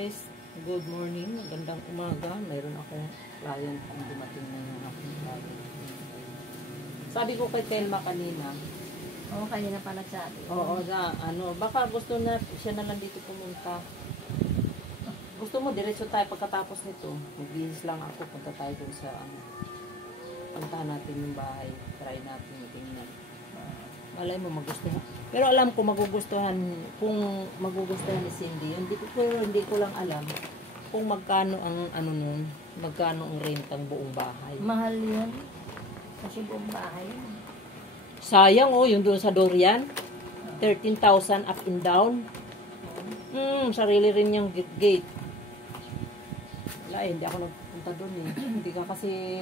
guys, good morning, magandang umaga. Mayroon akong client ang dumating na yung aking client. Sabi ko kay Telma kanina. Oo, kanina pa nagsabi. Oo, baka gusto na siya na lang dito pumunta. Gusto mo, diretso tayo pagkatapos nito. Magbihis lang ako, punta tayo dun sa puntahan natin yung bahay. Try natin, tingnan. Malay mo magustuhan. Pero alam ko magugustuhan, kung magugustuhan ni Cindy, hindi ko lang alam kung magkano ang magkano ang rentang buong bahay. Mahal yun. Kasi buong bahay. Sayang yung doon sa Dorian. 13,000 up and down. Sarili rin yung gate. Wala hindi ako nagpunta doon Hindi ka kasi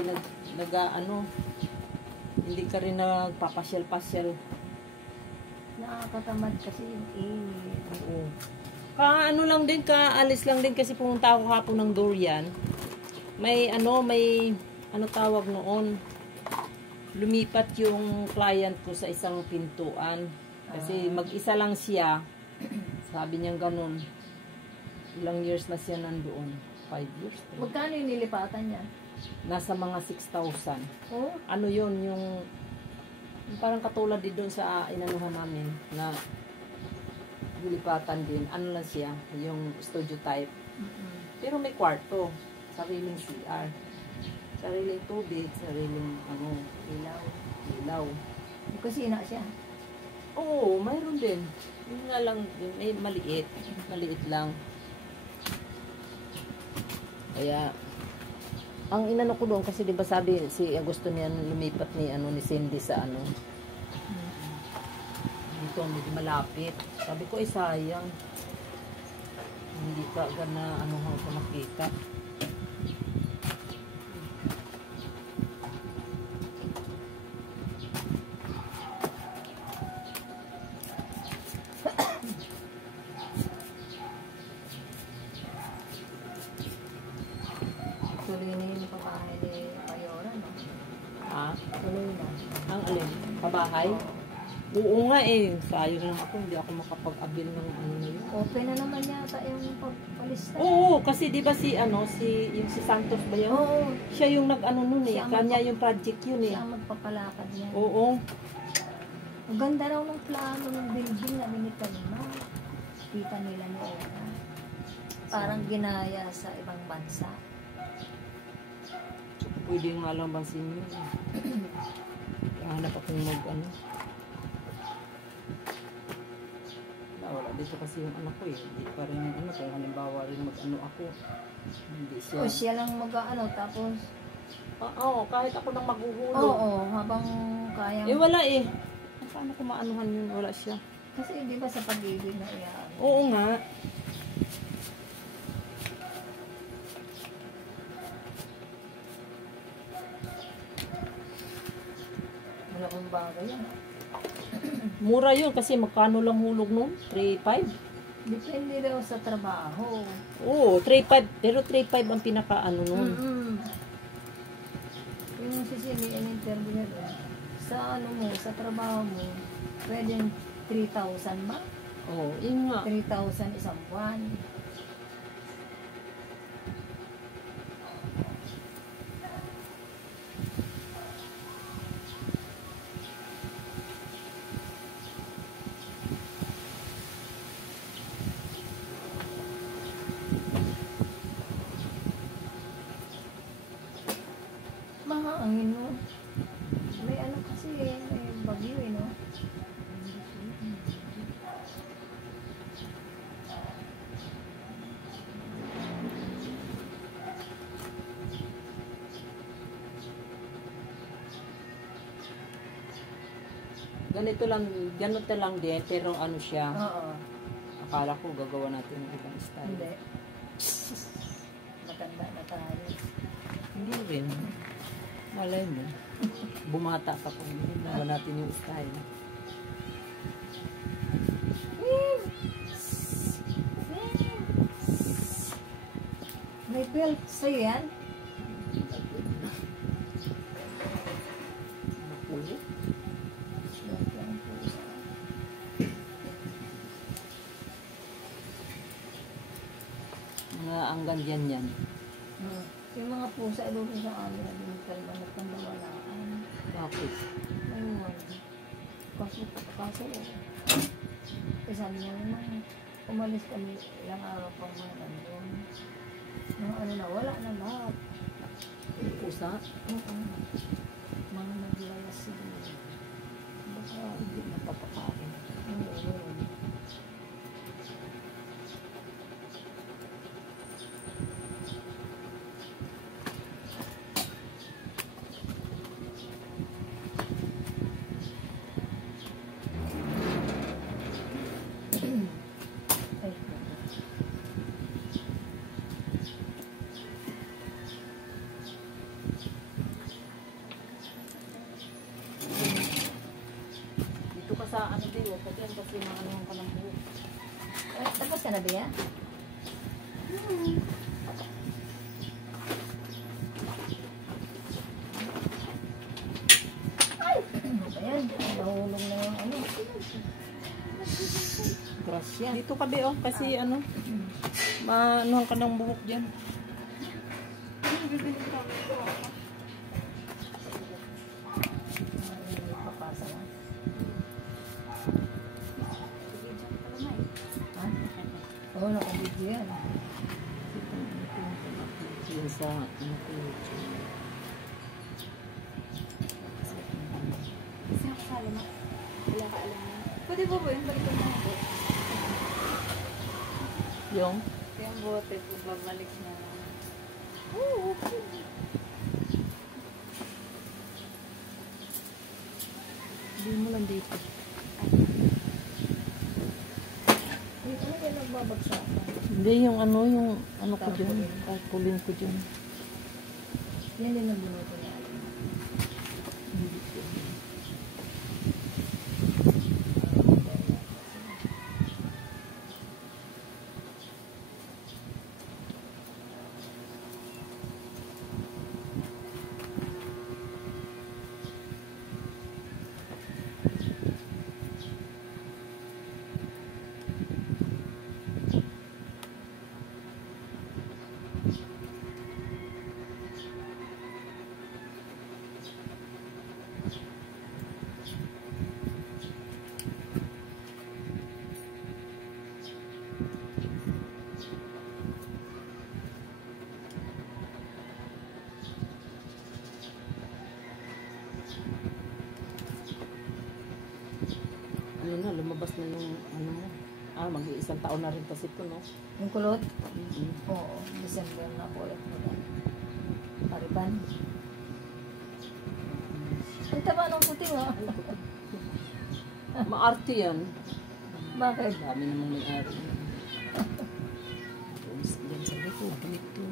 hindi ka rin nagpapasyal-pasyal. Nakakatamad kasi Oo. Kaalis lang din kasi pumunta ako hapon ng Dorian. May tawag noon. Lumipat yung client ko sa isang pintuan. Kasi mag-isa lang siya. Sabi niya ganun. Ilang years na siya nandoon? 5 years. Magkano yung nilipatan niya? Nasa mga 6,000. Oh? Yung parang katulad din doon sa inanuhan namin na lilipatan din. Lang siya, yung studio type. Pero may kwarto, sariling CR, sariling tubig, sariling ilaw. May kusina siya. Oo, mayroon din. Yun nga lang, may maliit lang. Kaya ang inano ko doon kasi 'di ba sabi gusto niya lumipat ni Cindy sa dito medyo malapit. Sabi ko sayang. Hindi ka gana ko makita. Tuloy na yung papahay ni Mayora, no? Tuloy na. Ang alin? Kabahay? Oo nga sayang lang ako, hindi ako makapag-abil ng na yun. Open na naman yata yung pagpalista. Oo, kasi di ba yung si Santos ba yun? Oo. Siya yung nun kanya yung project yun Siya magpapalakad niya. Oo. Ang ganda raw ng plano ng building na binitag na. Kita nila ni Ora. Parang ginaya sa ibang bansa. Pwede nga lang bansin yun. Hanap akong wala dito kasi yung anak ko hindi pa rin kung halimbawa rin ako hindi siya. O siya lang tapos kahit ako nang maghuhulog. Oo, habang kaya. Wala paano ko maanuhan yun? Wala siya. Kasi di ba sa pag-ibig na iyan? Oo nga. Malaking bagay yan. Mura yun kasi magkano lang hulog nun? 3,500? Depende daw sa trabaho. Oo, 3,500. Pero 3,500 ang pinaka nun. Yung interview niya doon, sa trabaho mo, pwedeng 3,000 ba? Oo, yun nga. 3,000 isang buwan. Mahangin mo. May kasi, may bagyo no? Ganito lang din, pero siya. Oo. Akala ko gagawa natin ng ibang style. Hindi. Matanda na tayo. Hindi rin. Malay mo. Bumata pa kung gagawa natin yung style. May belt sa'yo yan? Nakulit. Mga anggan yan. Yung mga pusa doon sa amin na binikalma na pandawalaan. Bakit? Ayun. Kaso, sabi niya naman, umalis kami ilang araw pa mga nandun. Nung ano na, wala na lahat. Pusa? Oo. Mga naglalasig na. Baka Hindi napapakain. Oo. Ay, Dito ka sa ano din, kasi yan kasi mga ano ka ng buhok. tapos ka na ba yan? Ayan, nahulog na yung ano. Grasya. Dito ka be, oh, kasi ano, maanuhan ka ng buhok dyan. Papasa na. Ha? Oo, nakabidyo yan. Yan sa ano ko. Saan ka alam? Wala ka alam na. Pwede ba ba yun? Balikan mo ako. Yung? Yung bote, babalik na. Oo, okay. Hindi mo lang dito. Ay, ano ba nagbabagsakan? Hindi, yung ano ko dyan. Tarpaulin ko dyan. Yan din ang binuto niya. Ano na, lumabas na yung ano mo. Mag-iisang taon na rin kasi ito, no? Yung kulot? Mm-hmm. Oo, December na po ulit mo yan. Pariban. Ang taba ng puti nga. Maarte yan. Bakit? Dami namang may-ari. Yan sa likod, dito.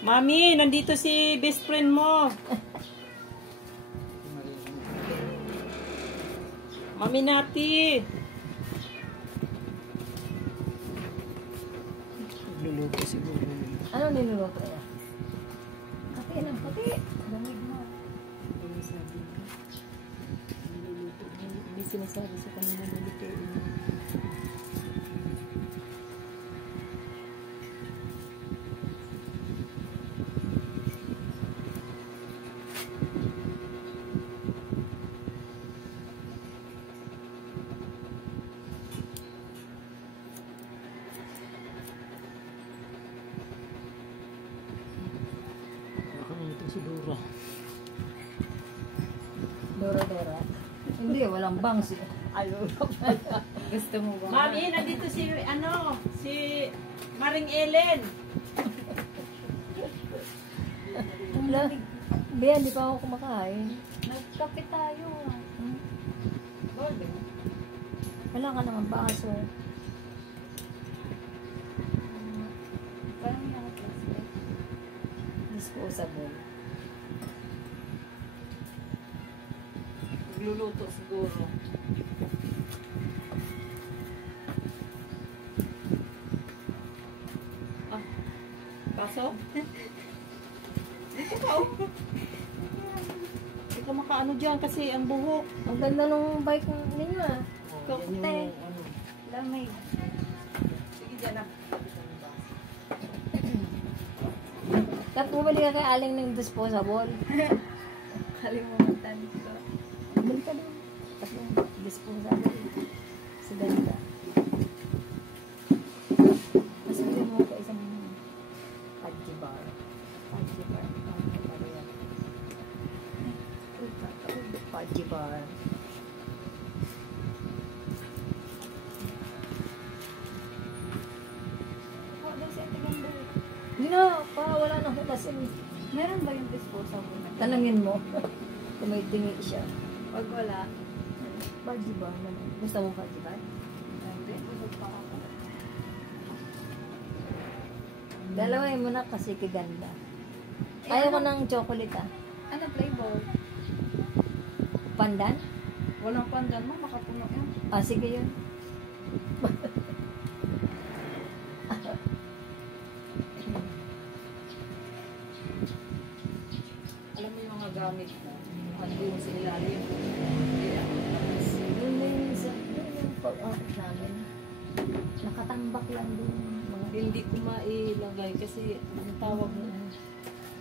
Mami, nandito si best friend mo. Mami Nati. Luluto siguro. Ano niluluto niya? Kape lang, kape. Lamig mo. Ano sabi ko? Niluluto. Hindi sinasabi sa kanila lulutuin. Ito si Dora. Dora. Hindi, walang bangs eh. Ayaw. Gusto mo ba? Mami, nandito si Maring Ellen. Wala. Bea, di pa ako kumakain. Nagkape tayo. Golden. Wala ka naman baso. Parang nakaplastic. Disposable. Nagluluto siguro. Baso? Dito ka, oh. Hindi ka makaano dyan kasi ang buhok. Ang ganda ng bike ninyo ah. Yan yung, Kokte. ano, Lamay. Sige, dyan na. Kat bumili ka kay Aling ng disposable. Kalimutan ko. Bumili ka doon. Tatlong disposable. Sa ganda. Mas bili mo ko isang Pudgy bar. Pudgy bar. Ano yan? Pudgy bar. Oh, doon siya tiganda. Hindi na, pa, wala na ako kasi. Meron ba yung disposable na? Tanangin mo. Kung may tingi siya. Pag wala, Pudgy bar naman. Gusto mo pudgy bar? hindi. Busog pa ako. Dalawin mo na kasi kaganda. Ayaw ko ng chocolate ah. Ano flavor? Pandan? Walang pandan mo, makapuno yan. Ah, sige yun. Alam mo yung mga gamit ko. Andun sa ilalim. Kaya, tapos, Yun na yung pag-out namin. Nakatambak lang dun. Mga hindi ko mailagay kasi ang tawag mo.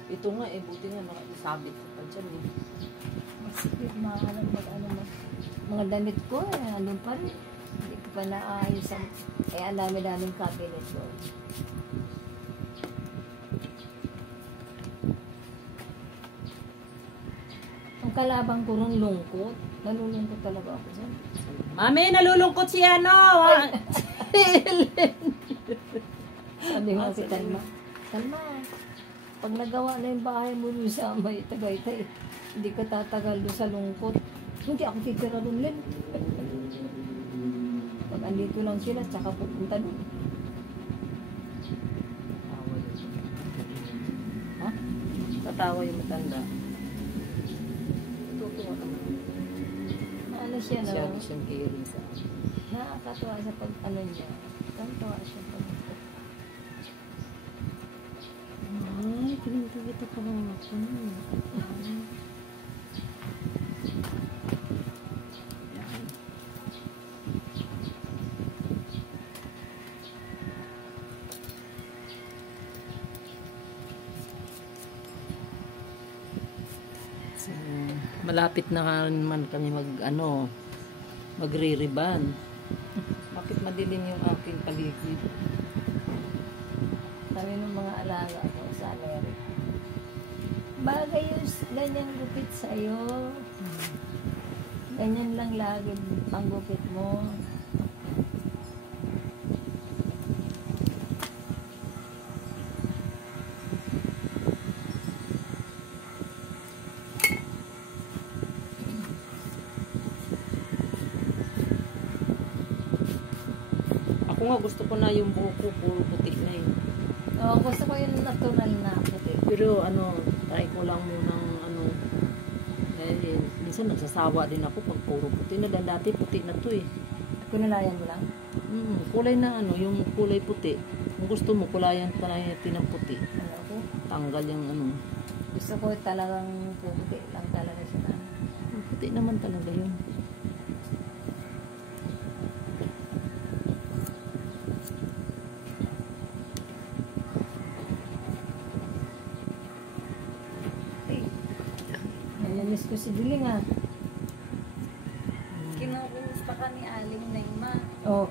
Ito nga eh, buti nga nakasabit ko pa dyan eh. masikip, mga damit ko eh, andun pa rin. Hindi ko pa naayos ang, eh, ang dami-daming cabinet ko. Ang kalabang ko rin lungkot. Nalulungkot talaga ako dyan. Mami, nalulungkot si ano! Sabi ko si Talma, Talma, pag nagawa na yung bahay mo doon sa may Tagaytay, hindi ka tatagal doon sa lungkot. Hindi ako titira doon din. Pag andito lang sila, tsaka pupunta doon. Ha? Tatawa yung matanda. Tutuwa naman. Ano siya na? Siya siyang caring sa Nakakatuwa sa pag ano niya. Nakakatuwa siya pag ay, pinagkakita pa lang ako. So, malapit na naman kami magre-riban. Bakit madilim yung aking paligid? Sabi ng mga alaga ko sa Amerika. Bagay yung ganyang gupit sa'yo. Ganyan lang lagi ang gupit mo. Ako nga gusto ko na yung buhok ko puro puti na yun. Oh, gusto ko yung natural na puti. Pero try ko lang munang minsan nagsasawa din ako pag puro puti na. Dati puti na to eh. Kunulayan mo lang. Kulay na yung kulay puti. Kung gusto mo, kulayan pa natin ng puti. Ano ko? Tanggal yung Gusto ko talagang puti lang talaga siya na. puti naman talaga yun. Namiss ko si Diling ah. Kinukumusta ka ni Aling Naima. Oh,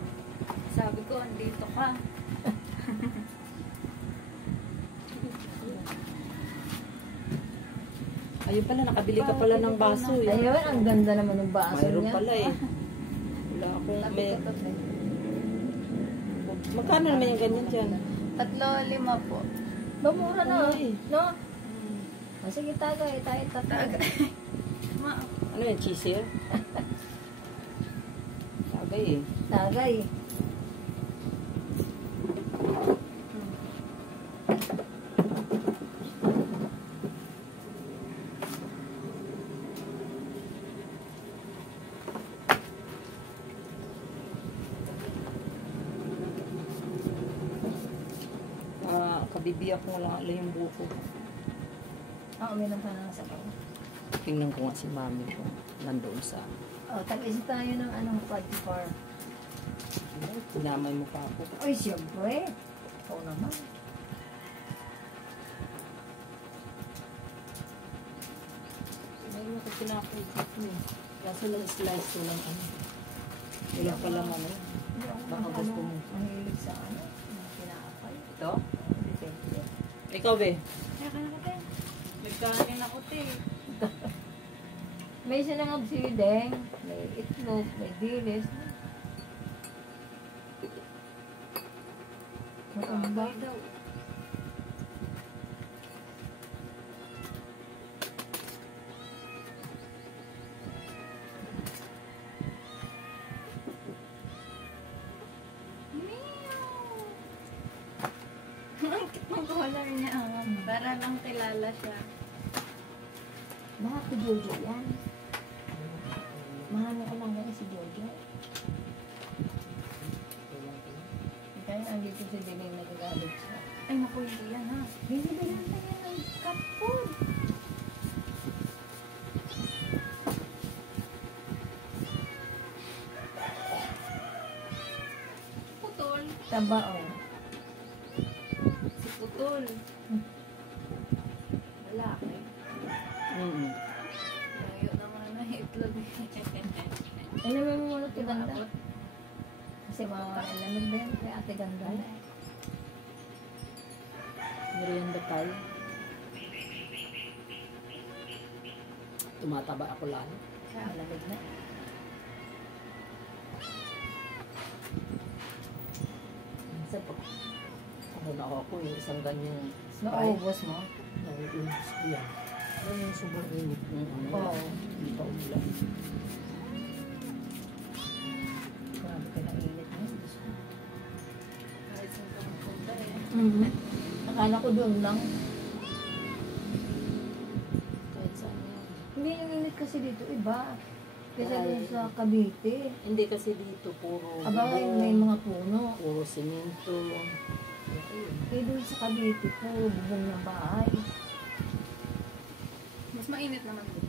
Sabi ko, andito ka. Ayun pala, nakabili ka pala ng baso eh. ayun, ang ganda naman ng baso Mayroon niya. pala eh. Wala akong Tabi may... ka to. Magkano naman yung ganyan dyan? 3-5 po. Bamura na, Ay. no? Oh, sige, tagay, tayo tatagay. Ma, Ano yan, cheese eh? Sagay eh. Tagay. Kabibiyak ko lang yung buko. Uminom ka na sa pang. Tingnan ko nga si mami ko. Nandoon sa... Oh, tag-isip tayo ng anong pudgy bar. Ay, Sinamay mo pa ako. Ay, siyempre. Ikaw naman. May mga pinapagkat mo eh. Kaso lang slice ko lang ano. Wala pa lang ano. Hindi ako Baka gusto mo. mahilig sa ano, mga pinakapal. Ito? Depende. Ikaw be? Kaya ka na tayo. May kanin ako te. May sinangag sideng, may itlog, may dilis. Matamba. Bakit daw? Ang cute ng color niya. Para lang kilala siya. Baka si Jojo yan. Mahal ko lang yan si Jojo. Kaya andito si Diling nagagalit siya. Ay, naku, hindi yan ha. Binibilan na yan ng cat food. Putol. Taba o. Si Putol. Lalaki. Layo naman na itlog. Alam mo muna ito ganda. Abot. Kasi malamig ba yan kay ate ganda? Merienda tayo. Tumataba ako lalo. Malamig na. Minsan pag ako na ako yung isang ganyang Naubos mo? Nauubos ko yan. Yan yung sobrang init ng ano. Oo. Hindi pa ulan. Grabe ka na init mo. Kahit saan ka magpunta eh. Akala ko doon lang. Kahit saan yan. Hindi yung init kasi dito iba. Kasi Ay. doon sa Cavite. Hindi kasi dito puro Aba bubong, may mga puno. puro simento. Ayun. Eh doon sa Cavite po, bubong ng bahay. Mas mainit naman din.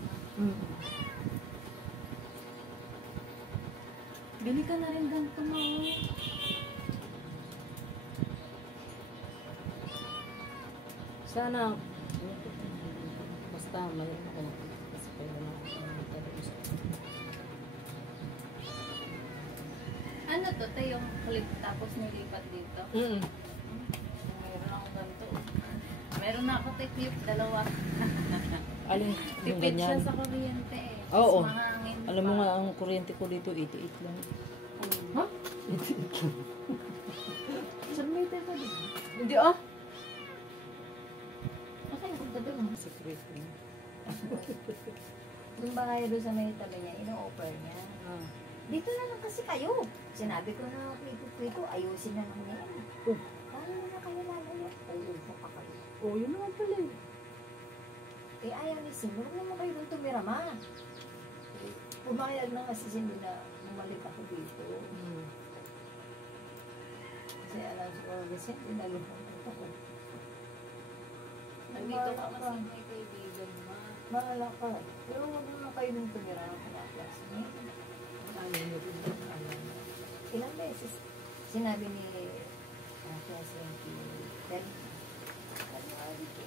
Bili ka na rin ganito mo. Sana basta may ako kasi pwede na ako Ano to? Ito yung clip tapos nilipat dito. Meron ako ganito. Meron na ako clip, dalawa. Alin yung Tipid siya ganyan. sa kuryente eh. Oo. Mas mahangin Alam mo pa. nga ang kuryente ko dito 88 lang. Ha? Isang meter pa din. Hindi ah. Asa yung punta doon? Secret rin. Yung bahay doon sa may tabi niya, ino-offer niya. Ah. Dito na lang kasi kayo. Sinabi ko na kwento, ayusin na lang niya. Oh. Paano na kayo lalayo? Oo, pa kayo. Oh, yun naman pala eh. Eh, ayaw ni Cindy, huwag naman kayo doon tumira, ma. Pumayag na kasi Cindy na bumalik ako dito. Kasi alam ko, Vicente, nalipot ako. Nandito ka kasi may kaibigan mo. Mahala ka. Pero huwag naman kayo doon tumira ng mga classmate. Ano yun? Ilang beses sinabi ni classmate ni Del,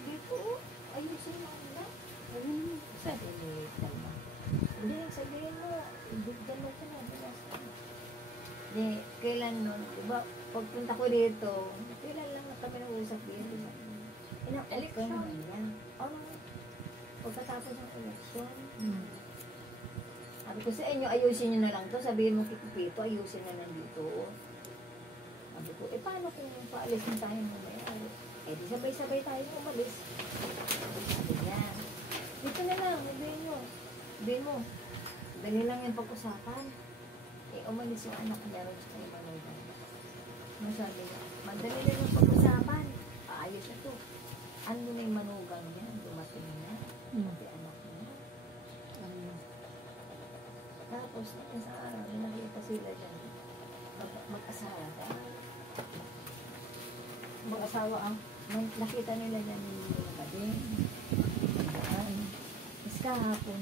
dito, ayusin mo na. Sabi ni Telma. Hindi, sabihin mo, ibigdan mo ko na. Hindi, kailan nun, diba, pagpunta ko dito, kailan lang na kami nag-usap dito. Ina-elect ka naman yan. Ano, pagkatapos ng election, sabi ko sa inyo, ayusin nyo na lang to. Sabihin mo kay Pipito, ayusin na lang dito. Sabi ko, eh paano kung paalis na tayo mamaya? Eh di sabay-sabay tayo umalis. Sabi niya, dito na lang, sabihin nyo. Sabihin mo, dali lang yung pag-usapan. Eh umalis yung anak niya rin sa Manugan. Masabi niya, madali lang yung pag-usapan. Paayos na to. Ano na yung manugang niya? Dumating niya. Pati anak niya. Tapos, sa araw, nakita sila dyan. Mag-asawa ka. Mag-asawa ah. Nakita nila dyan yung kabin. Tapos kahapon,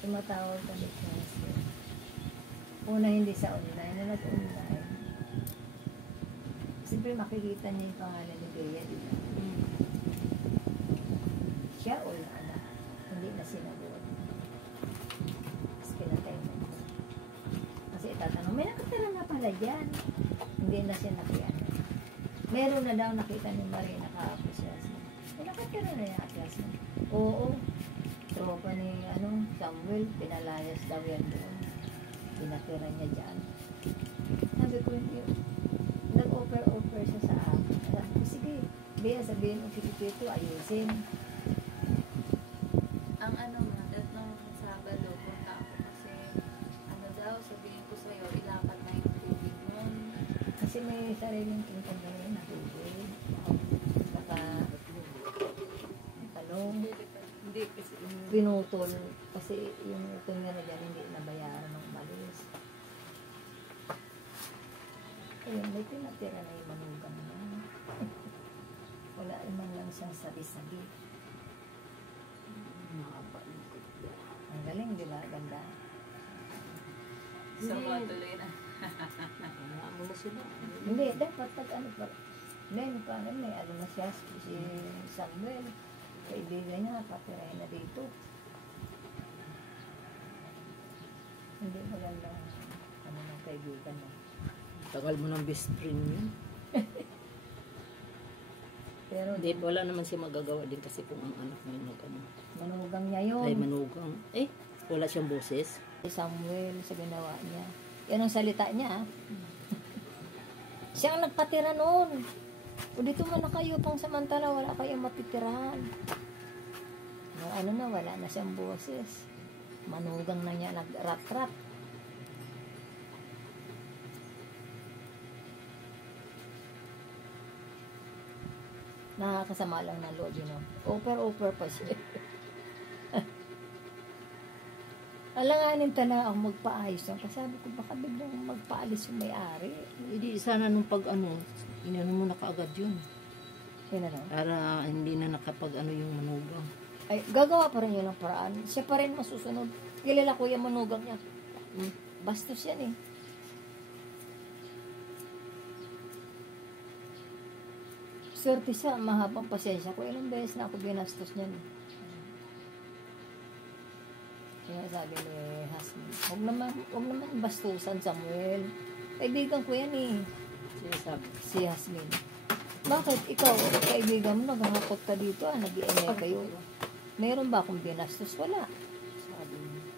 tumatawag kami sa husband. Una hindi sa online, na nag-online. siyempre makikita niya yung pangalan ni Bea, di ba? Siya o yung anak, hindi na sinagot. Tapos pinatay mo. Kasi itatanong, may nakatira na pala dyan. Hindi na siya nakiano. Meron na daw nakita ni Marina kahapon siya. May nakatira na yung atlas mo. Oo. Tropa ni Samuel, pinalayas daw yan doon. Pinatira niya dyan. Sabi ko, nag-offer siya sa akin. Sabi ko, sige, Bea, sabihin mo si Pipito, ayusin. Ang that nung Sabado, punta ako kasi, daw, sabihin ko sa'yo, ilapat na yung tubig nun. Kasi may sariling tingkong gano'n na tubig. Baka, Hindi kasi, pinutol. Kasi yung tumira dyan, hindi nabayaran ng umalis. Ayun, may pinatira na yung manugang na. Wala naman lang siyang sabi-sabi. Ang galing, di ba? Ganda. sa Hindi. tuloy na. Wala mo na sila. Hindi, dapat pag pa. Then, paano may na siya, si Samuel. Kaibigan niya, patirahin na dito. Hindi maganda ng kaibigan mo. Tagal mo ng best friend yun. Pero, Hindi, wala naman siya magagawa din kasi kung ang anak mo yung manugang niya yun. ay manugang. Wala siyang boses. Si Samuel sa ginawa niya. Yan ang salita niya. Siya ang nagpatira noon. O dito man na kayo pang samantala, wala kayong matitirahan. Nung wala na siyang boses. Manugang na niya nag-rat-rat. Nakakasama lang ng loob, Offer pa siya. Alanganin talaga ako magpaayos lang. Kasi sabi ko, baka biglang magpaalis yung may-ari. Hindi, sana nung inano mo na kaagad yun. Yun na lang. Para hindi na yung manugang. Ay, gagawa pa rin yun ng paraan. Siya pa rin masusunod. Kilala ko yung manugang niya. Bastos yan eh. Swerte siya, mahabang pasensya ko. Ilang beses na ako binastos niyan. Kaya sabi ni husband, huwag naman bastusan, Samuel. Kaibigan ko yan eh. Sinasabi. Si husband. Bakit? Ikaw, kaibigan mo, naghahakot ka dito, nag-ienay kayo. Meron ba akong binastos? Wala.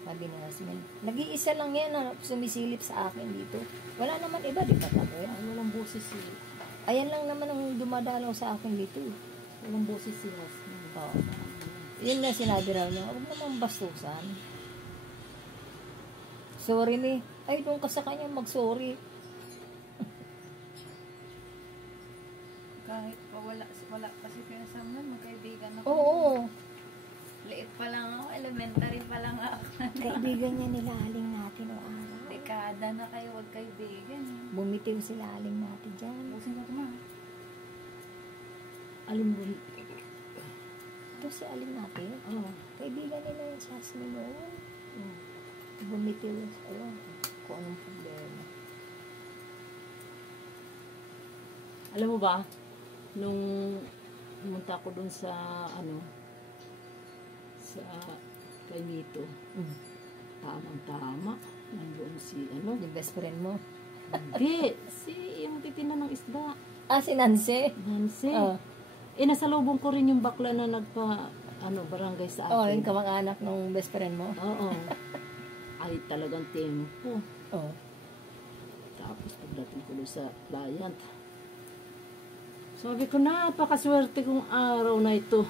Sabi ni husband. Nag-iisa lang yan na sumisilip sa akin dito. Wala naman iba, di ba, Samuel? Walang boses siya. Ayan lang naman ang dumadalaw sa akin dito. Walang boses siya. Oo. Yun na sinabi raw niya, huwag naman bastusan. Sorry ni. Ay, doon ka sa kanya mag-sorry. Kahit pa wala kasi pinasaman, magkaibigan ako. Oo. Liit pa lang ako, elementary pa lang ako. Kaibigan niya nila aling natin o araw. Dekada na kayo magkaibigan. Bumitiw sila aling natin dyan. Busin ko ito ma. Alam mo, Ito si aling natin. oh, Kaibigan nila yung Jasmine noon. Bumitiw. Ayun. Kung anong problema. alam mo ba, nung pumunta ko dun sa, sa Kainito, tamang-tama, nandoon si, Yung best friend mo. hindi, yung titina ng isda, Si Nancy. Nancy. Oh. Nasalubong ko rin yung bakla na barangay sa akin. Yung kamag-anak ng best friend mo. Oo. Ay, talagang tempo. Oh. Tapos pagdating ko doon sa client, sabi ko, napakaswerte kong araw na ito.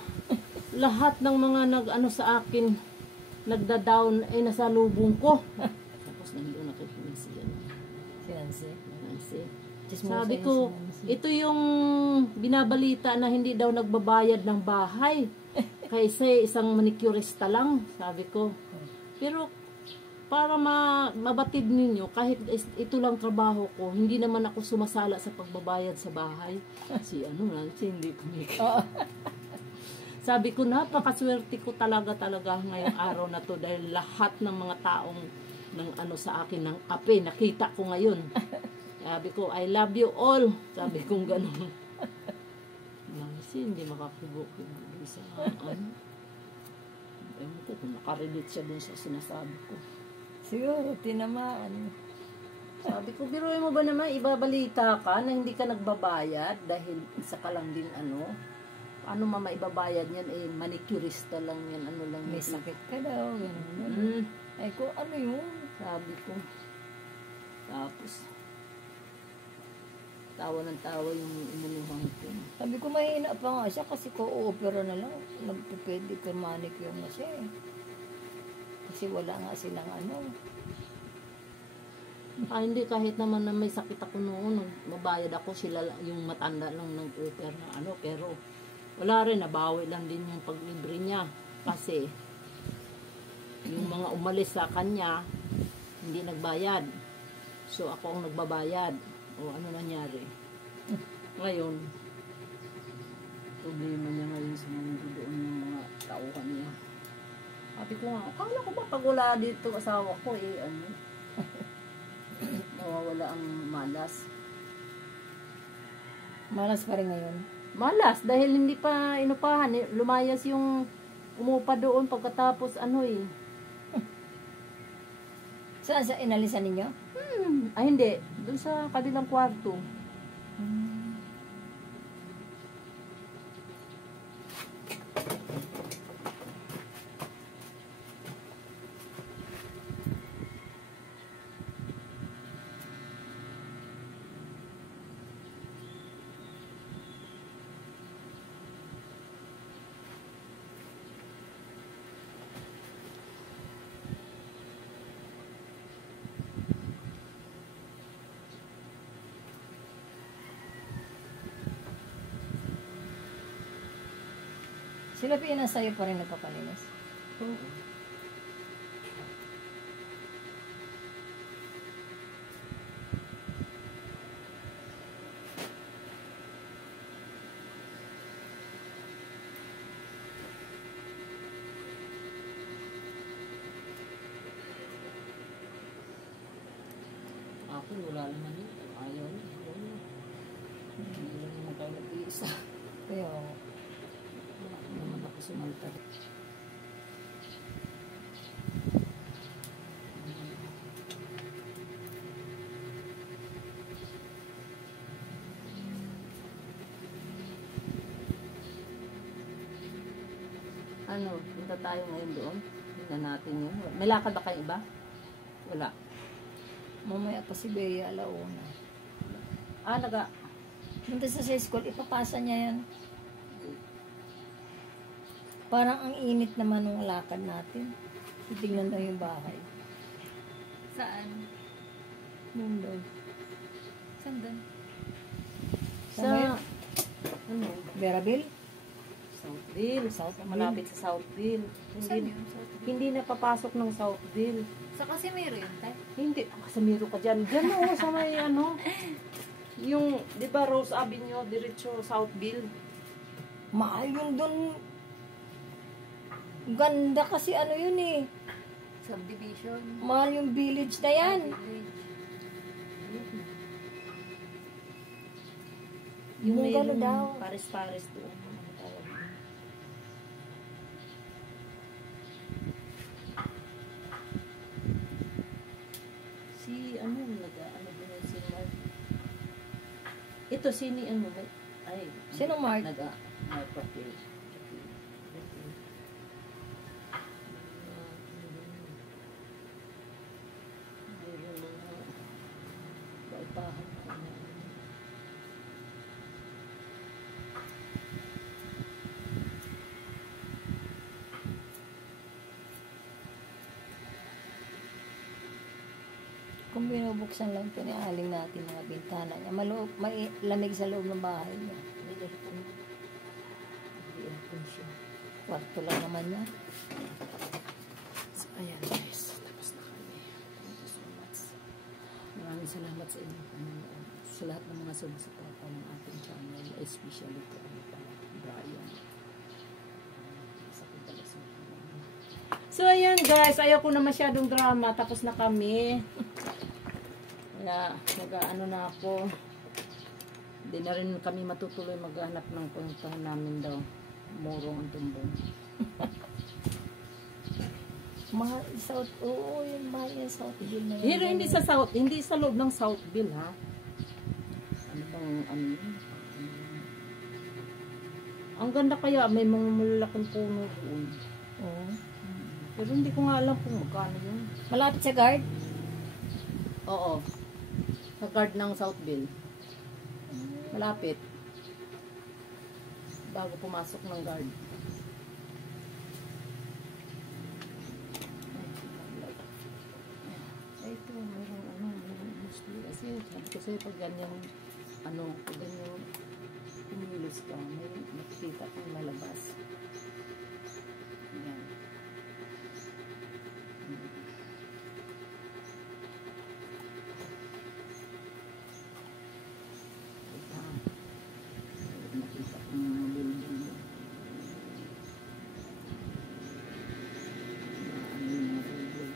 Lahat ng mga sa akin, nagda-down, nasalubong ko. Tapos nandoon nakikinig siya. Si Nancy. Nancy. Chismosa Sabi yun ko, si Nancy. ito yung binabalita na hindi daw nagbabayad ng bahay. Kaysa isang manicurista lang, sabi ko. Pero para mabatid ninyo, kahit ito lang trabaho ko, hindi naman ako sumasala sa pagbabayad sa bahay. Si Nancy, hindi kumikita. Oo. Sabi ko, napakaswerte ko talaga ngayong araw na to dahil lahat ng mga taong sa akin ng kape, nakita ko ngayon. Sabi ko, I love you all. Sabi kong gano'n. Kasi hindi makakibo-kibo sa ano. Ewan ko kung nakarelate siya dun sa sinasabi ko. Siguro, tinamaan. Sabi ko, biruin mo ba naman, ibabalita ka na hindi ka nagbabayad dahil isa ka lang din ano? Paano maibabayad yan? Eh, manicurista lang yan, ano lang. May sakit ka daw, gano'n. Mm. Ay ko, ano yun? Sabi ko. Tapos, tawa ng tawa yung inunuhan ko. Sabi ko, mahina pa nga siya kasi ko-opera na lang. Nagpipedicure manicure na siya eh. Kasi wala nga silang ano. Hindi, kahit naman na may sakit ako noon, mabayad ako, sila yung matanda lang nag-opera na ano, pero wala rin, nabawi lang din yung paglibre niya. Kasi, yung mga umalis sa kanya, hindi nagbayad. So, ako ang nagbabayad. O, ano nangyari? Ngayon, problema niya ngayon sa mga doon yung mga tauhan niya. Sabi ko nga, akala ko ba pag wala dito asawa ko, ano, mawawala ang malas. Malas pa rin ngayon. Malas, dahil hindi pa inupahan. Lumayas yung umupa doon pagkatapos ano eh. Saan sa inalisan ninyo? Ay hindi, doon sa kabilang kwarto. Sila sa'yo pa rin nagpapalinis. Oo. Ako, wala naman yun. Ayaw na. Hindi lang naman tayo nag-iisa. Kaya, Wala naman ako sumalta. Ano, punta tayo ngayon doon. Tingnan natin yun. May lakad ba kayo iba? Wala. mamaya pa si Bea, alauna. Punta sa school, ipapasa niya yan. Parang ang init naman ng lakad natin. Titignan daw yung bahay. Saan? Mundo. Saan doon? Sa, ano? Veraville? Southville. Southville. Malapit sa Southville. Saan Hindi, yun? Saan? hindi na papasok ng Southville. Sa Casimiro yun, tay? Hindi. Kasamiro ka dyan. Diyan o, sa may ano. Yung, di ba Rose Avenue, diretso Southville. Mahal yun dun. Ganda kasi ano yun eh. Subdivision. Mahal yung village na yan. Village. Yung may gano yung daw. Paris-Paris doon. Ano tawag yun? Si, ano, ano din si Mark. Ito, sini, ano, ay. Sino Mark? Mark Papil. Kung binubuksan lang ito ni aling natin mga bintana niya, may lamig sa loob ng bahay niya. Kwarto lang naman niya. So, ayan guys. Tapos na kami. Thank you so much. Maraming salamat sa inyo. Sa lahat ng mga sumusuporta ng ating channel. Especially po ano pala, Brian. So, ayan guys. Ayaw ko na masyadong drama. Tapos na kami. Kaya mag-ano na ako. Hindi na rin kami matutuloy maghanap ng puntahan namin daw. Morong ang tumbong. Mahal, South, oo, yung mahal yung Southville na yun. Pero hindi sa South, hindi sa loob ng Southville, ha? Ano bang, ano yun? Ang ganda kaya, may mga malalaking puno doon. Oo. Pero hindi ko nga alam kung magkano yun. Malapit sa guard? Oo. Sa guard ng Southville. Malapit. Bago pumasok ng guard. Ay, ito, mayroong ano, mayroong mostly. Kasi, sabi ko sa'yo, pag ganyan, ano, pag ganyan, kumilos ka, may makikita kang lalabas. Yan. Nakita ko yung mga building. Ano yung mga building.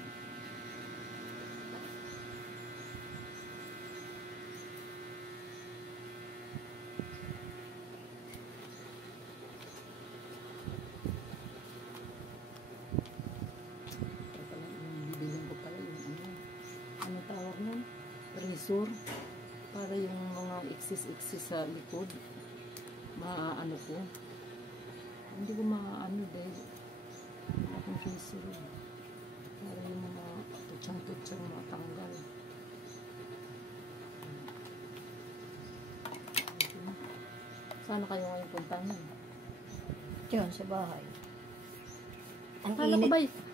Teka lang, yung bibiling ko pala yung ano tawag nun? Razor. Para yung mga eksis-eksis sa likod. Maaano ko. Hindi ko maaano dahil akong razor. Para yung mga tutsang-tutsang matanggal. Sana kayo ngayon puntahan? Diyan, sa bahay. Ang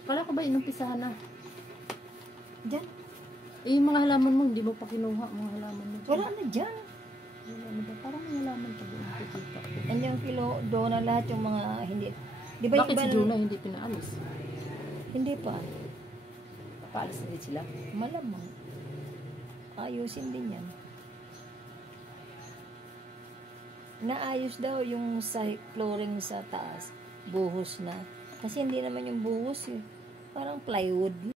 Kala ko ba inumpisahan na? Diyan. Eh, yung mga halaman mo, hindi mo pa kinuha mga halaman mo. Wala na dyan. Wala na ba? Parang may halaman ka doon. Kikita ko. Ano yung kilo, doon na lahat yung mga hindi. Di ba Bakit iba, si Juna hindi pinaalis? Hindi pa. Paalis na din sila. Malamang. Ayusin din yan. Naayos daw yung sa flooring sa taas. Buhos na. Kasi hindi naman yung buhos eh. Parang plywood.